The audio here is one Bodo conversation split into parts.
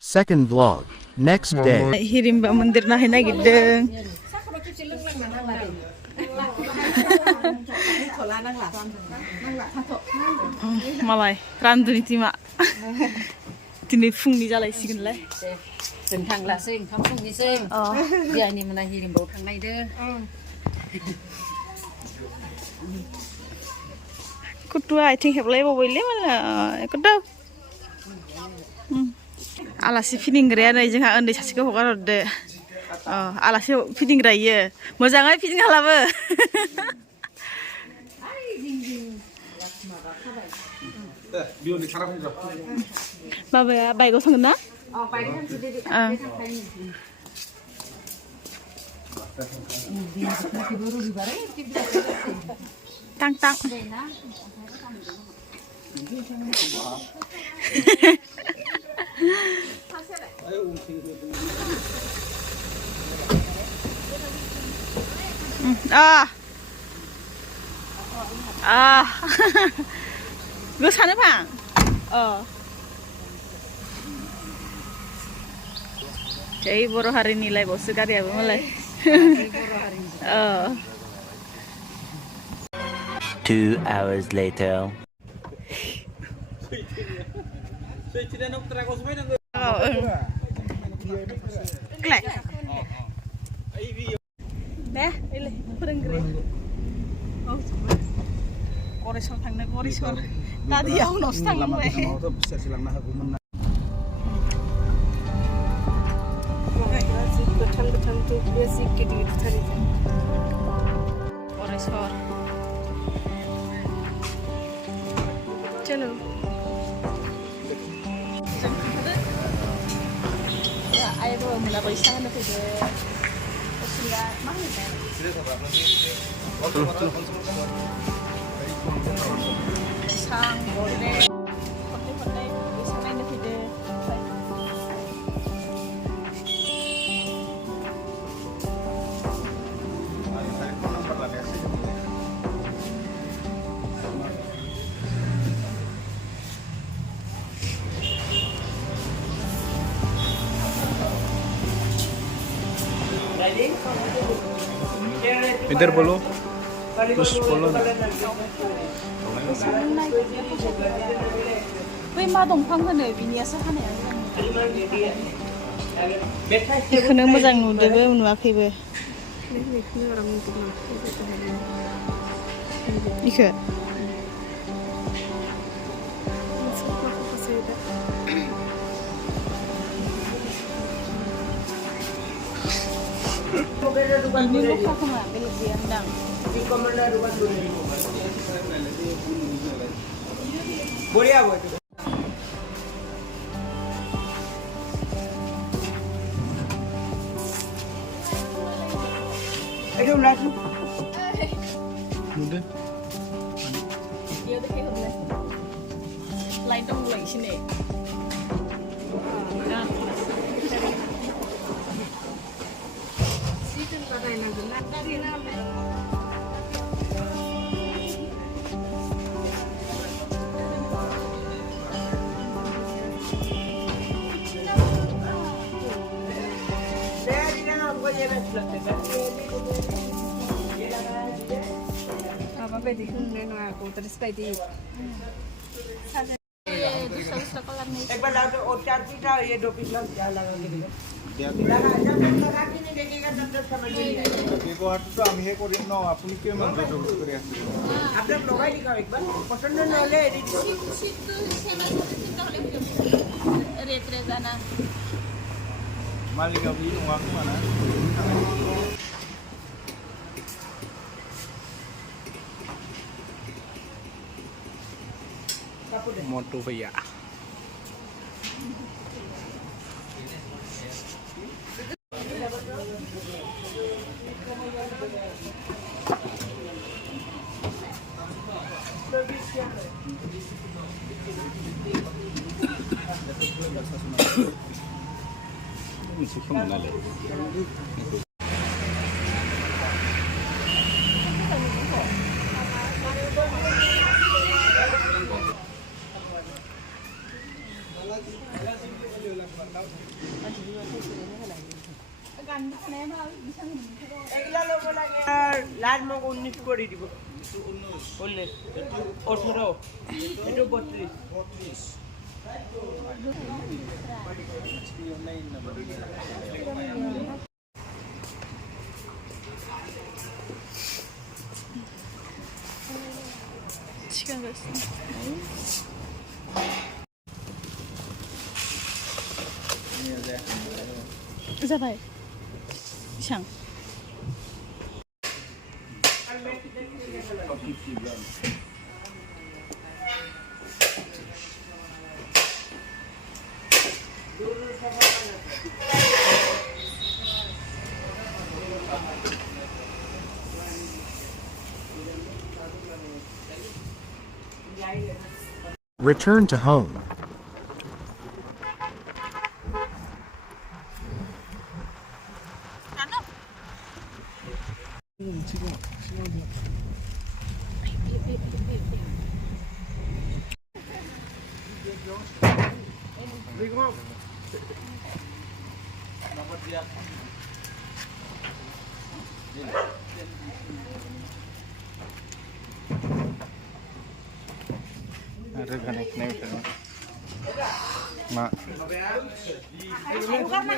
Second vlog, next day. Hirimba mandir na hinagideng. Malay, randuni tima. Tini fungni jalai sigunlah. Từng thằng là sinh, không sinh đi sinh. Giờ này mình là hirim bầu thằng này đưa. Kutua I think have level boleh mana? Kuda. Alasi feeding gaya na jangan ande cacik ke hokar ode. Alasi feeding gaya. Mojangai feeding halaba. Baba ya, baik kau na? Tang tang. Gue sana bang. Jadi baru hari nilai bos sekali ya mulai. 2 hours later. Kelak. Deh, ini kurang gede. Korisol thangna korisol. Tadi aku nostang lama. Betul tu basic kiri tadi. Korisol. Chalo. Ya, ayo dulu mula berisa nak tu. Usia mana ni? Sang boleh. Kote bisa main nak tu. इधर बोलो कुछ बोलो ना बै मा दंफां होनो बिनियासो हानाया बेखौनो मोजां नुदोबो नुवाखैबो इखो ini luka kemana? Belum diandang. Boleh apa itu? Aduh lagi. Muda. Iya tu kayak mana? Lain tu mulai sini. Apa bedi neno aku terus bedi. एक बार लाओ तो और 4 पीस लाओ ये 2 पीस लाओ क्या लगाओगे देखिएगा तब समझ नहीं आएगा देखो हट तो हम ये कोरियन नो अपनी क्यों मन जो करे आप लोग लोगा दिखाओ एक बार पसंद न ले रेट रे जाना मालिक अभी नुआ को mana मोटू भैया मोनसे खोमोन नालाय লাল মগ 19 করে দিব 19 18 এটা 32 Chicken breast. जाबाय बेसां Return to home. ada ganek nek ma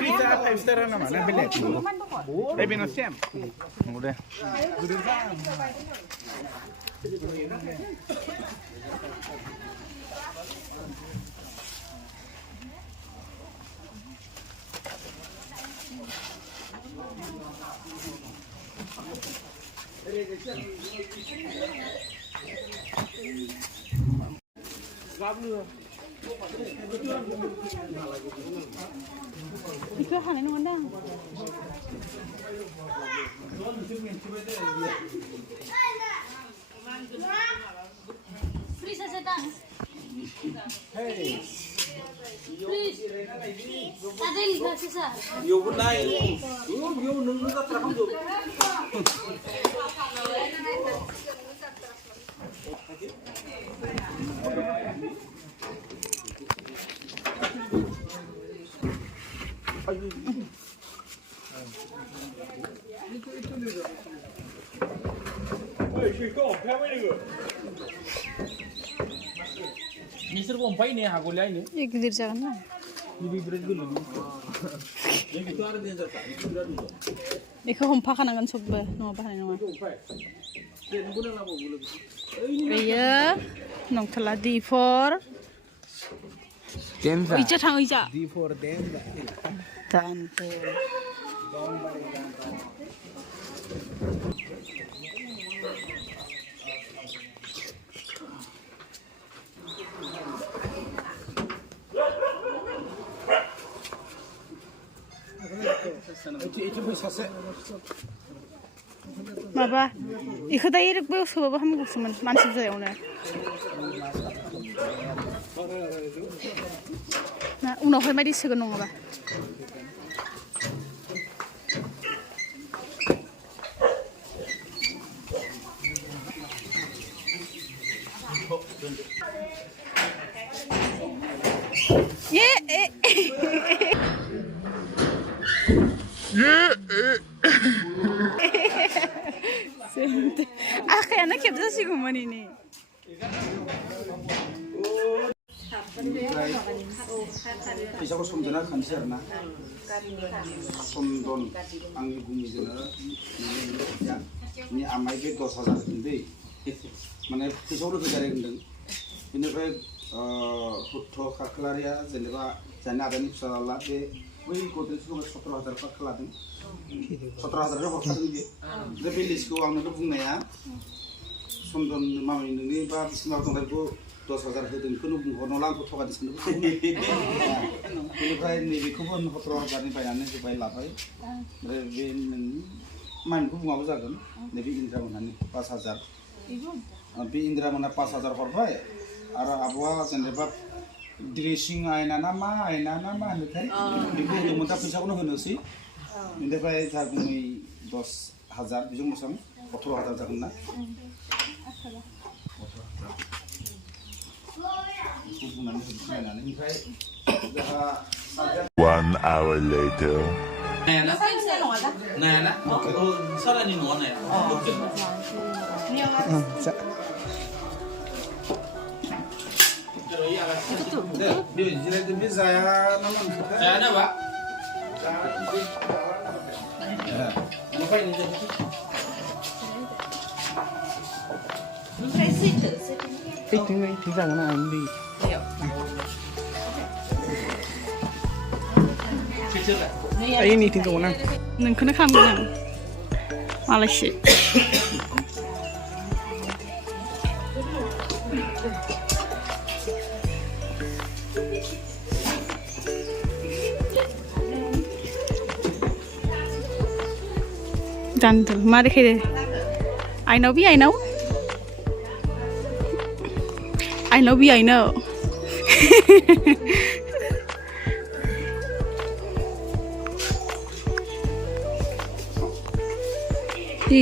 bisa 5 star na mana belet eh bina siam udah 이거 하는 건데. Please, Satan. Hey. Please. Adil, sisa. Yo bunai. Yo nunggu ka terakam do. Mister pompai nih hagolnya ini. Ya gilir jangan lah. Ini berat dulu. Yang itu ada di atas. Iko hompakanangan sobbe, no bahan no. Iya, nong telah D4. Denza Ija tang ija. D4 Denza Tante. Maba, iku dah irik bel sebab ham gusuman mansi saya una. Nah, uno hai madi segan nong ba. Kayaknya kayak bisa sih kuman ini. Bisa kok somdona kanser na. Somdon angin bumi jena. Ini amai ke 10,000 ini. Mana bisa udah kerja rendeng. Ini kayak Mainao Khakhlary ya, jenisnya jana ada nih salah be. Wih, kau itu cuma 17,000 Khakhlary. 17,000 itu hotel ini. Tapi list kau angin itu bunga ya. Somdon mami ini bah bismillah tongkat kau 10,000 itu kau nunggu nolang kau thokat di sana. Ini kayak ini kau pun 17,000 ini bayarnya supaya lapai. Tapi main kau bunga besar kan? Tapi Indra mana nih 4,000. Tapi Indra mana 5,000 korban. Ara abwa sendiri dressing आयना ना मा होनोथाय बेखौ होदोंमोन दा फैसाखौनो होनोसै बेनिफ्राय जागुमै 10,000 बेजों बेसेबां 18,000 जागोन ना 1 hour later. 나야나? 사람이 노네. 자야나 봐. 등장은 안 돼. ini tinggal mana? नोंखौनो खालामगोन आं मालायसो जानदों मा देखायदो आइनाव बि आइनाव बि आइनाव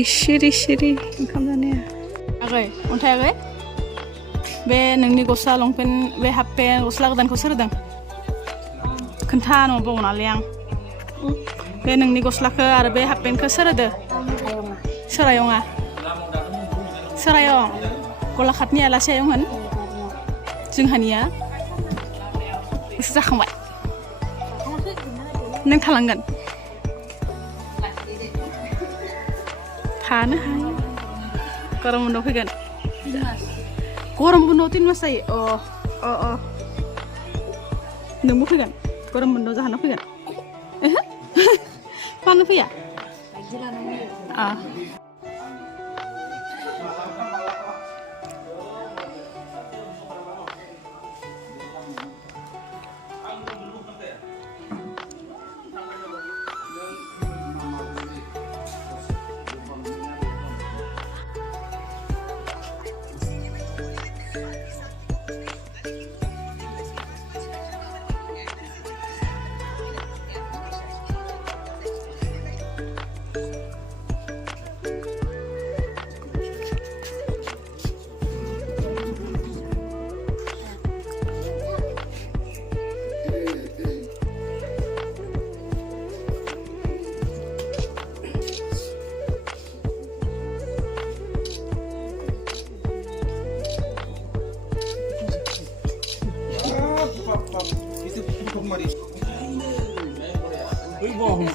सिरि ओंखाम जानाया आगै अन्थाइ आगै बे नोंनि गस्ला लंपेन्ट बे हाफ पेन्ट गस्ला गोदानखौ सोर होदों खोन्था नङा बावनालै आं बे नोंनि गस्लाखौ आरो बे हाफ पेन्टखौ सोर होदो सोरायङा सोरायं गलाघाटनि आलासि आयं होन जोंहानिया एसे जाखांबाय नों थालांगोन थानो हाया गरम बन्द फैगोन गरम बन्द 3 मास जायो नोंबो फैगोन गरम बन्द जाहाना फैगोन मानो फैया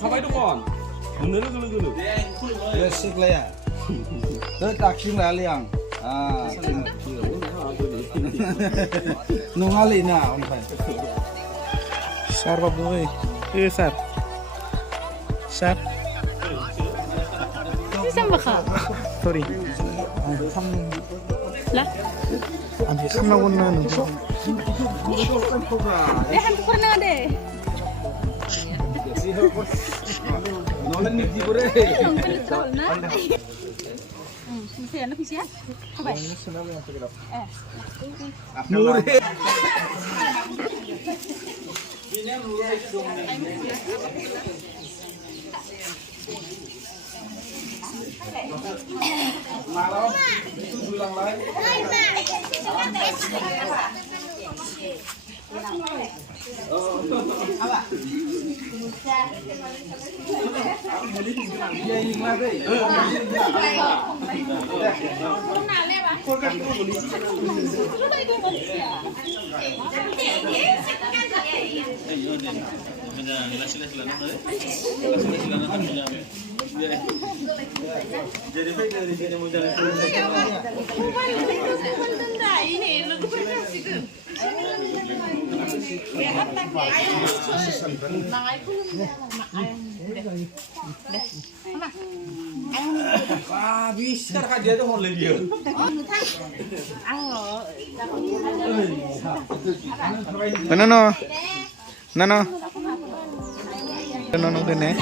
가봐야 건 그는 ya siklaya taksing laliang nungali na onpai sar babu sar bisa baka sorry lah ambil sama guna hantu pernah deh nolan ni dibure Fisian. Coba. Mure. Malam itu bilang lain. Apa? Dia ini mana? Bisa kan dia tuh mau lebih. No gini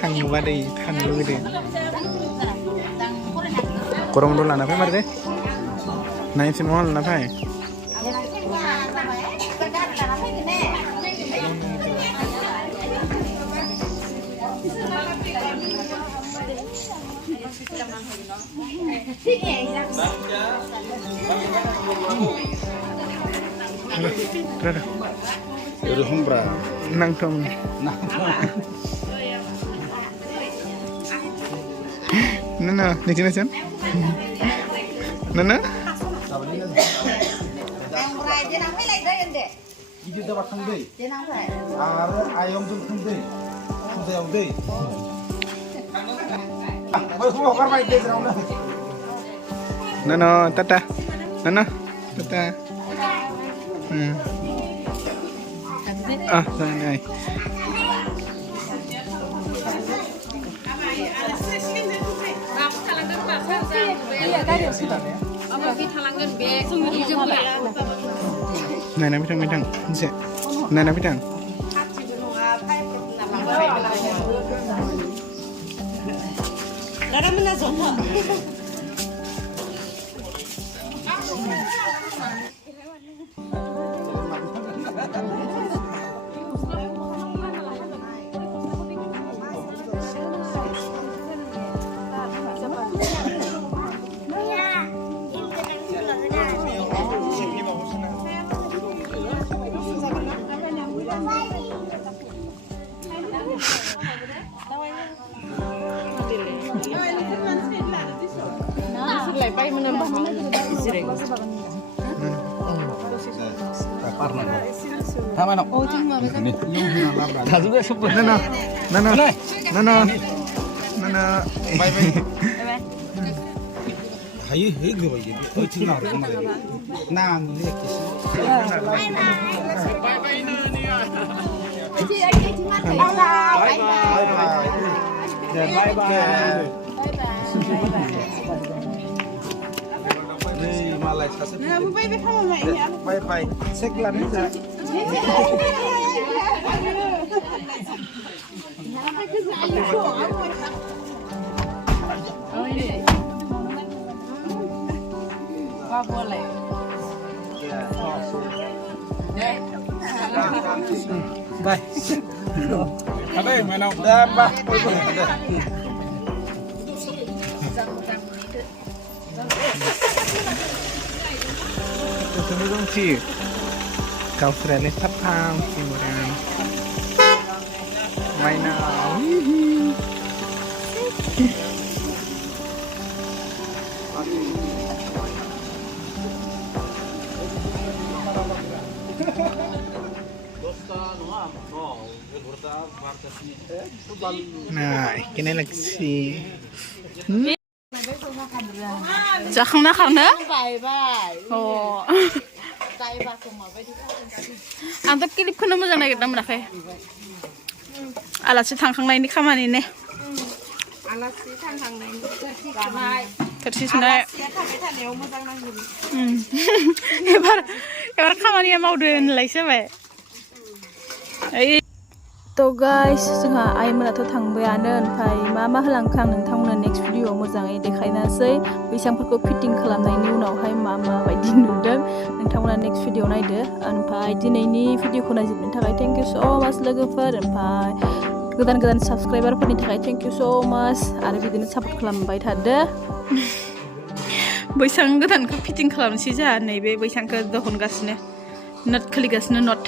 thằng vào đây thằng lưu đi gồm đồ là phải mất đấy này xin món là phải Rumbrah. Nang tom. Nana, ni sini sen. Nana. Video dapat sendiri. Ada ayam tu sendiri. Sudah udah. Baru mau kerja di sana. Nana, tata. Nana, tata. Ah, sangai. Nana bitang. Nse. Nana bitang. Nana. Bye bye. Hayu gue bagi. Oh cina orang mana? Nah, ni kisah. Bye bye. Malay kasih. Bye bye. Seklan aja. Boleh. Bye. Ada yang mana? Dah, bah. Itu dong sih. Kau sudah lihat apa? Kemudian Mainao. Nah, kini lagi si. जाखांना खारनो अ आंथ' क्लिपखौनो मोजां नागिरना मोनाखै आलासि थांखांनायनि खामानि ने आलासि थांखांनायनि जानाय थोरसि सुनाय आलासिया थाबाय थानायाव मोजां नांगौ एबार खामानिया मावदो होनलायसो जाबाय तो गाइस जोंहा आइमोनाथ' थांबायानो ओमफ्राय मा होलांखो आं नोंथांमोननो नेक्स्ट भिडिअआव मोजाङै देखायनोसै बैसांफोरखौ फिटिं खालामनायनि उनावहाय माबायदि नुदों नोंथांमोना नेक्स्ट भिडिअ नायदो ओमफ्राय दिनैनि भिडिअखौ नायजोबनो थाखाय थेंक इउ स' माच लोगोफोर ओमफ्राय गोदान साबस्क्राइबारफोरनि थाखाय थेंक इउ स' माच आरो बिदिनो सापर्ट खालामबाय थादो बैसां गोदानखौ फिटिं खालामनोसै जोंहा नैबे बैसांखौ दिहुनगासिनो नट खुलिगासिनो नट